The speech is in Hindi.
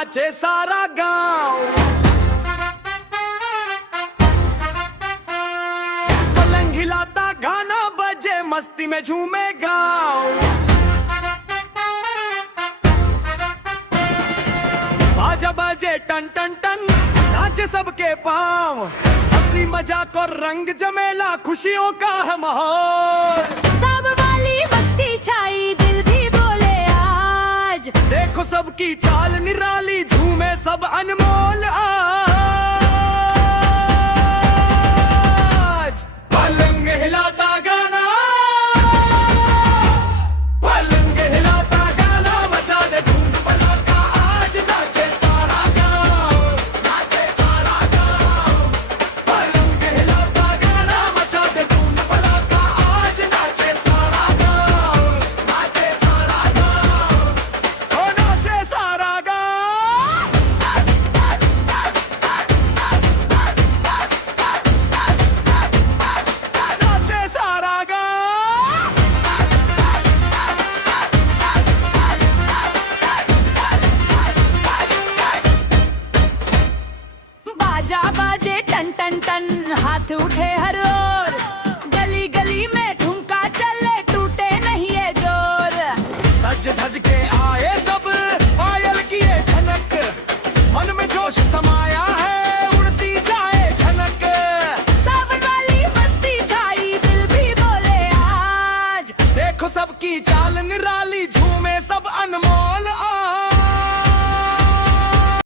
नाचे सारा गांव। पलंग हिलाता गाना बजे मस्ती में झूमे गांव। बाजा बजे टन टन टन नाचे सबके पांव। हंसी मजाक और रंग जमेला खुशियों का है माहौल। सब वाली मस्ती छाई दिल भी बोले आज। देखो सबकी चाल निराली झूमे सब अनमोल आज। पलंग हिलाता गाना, पलंग हिलाता गाना मचा दे धूम पटाखा आज। नाचे सारा गांव, नाचे सारा गांव। पलंग हिलाता गाना मचा दे धूम पटाखा आज। नाचे सारा गांव, नाचे सारा गांव। ओ नाचे सारा गांव। नाचे सारा गांव। बाजा बाजे टन टन टन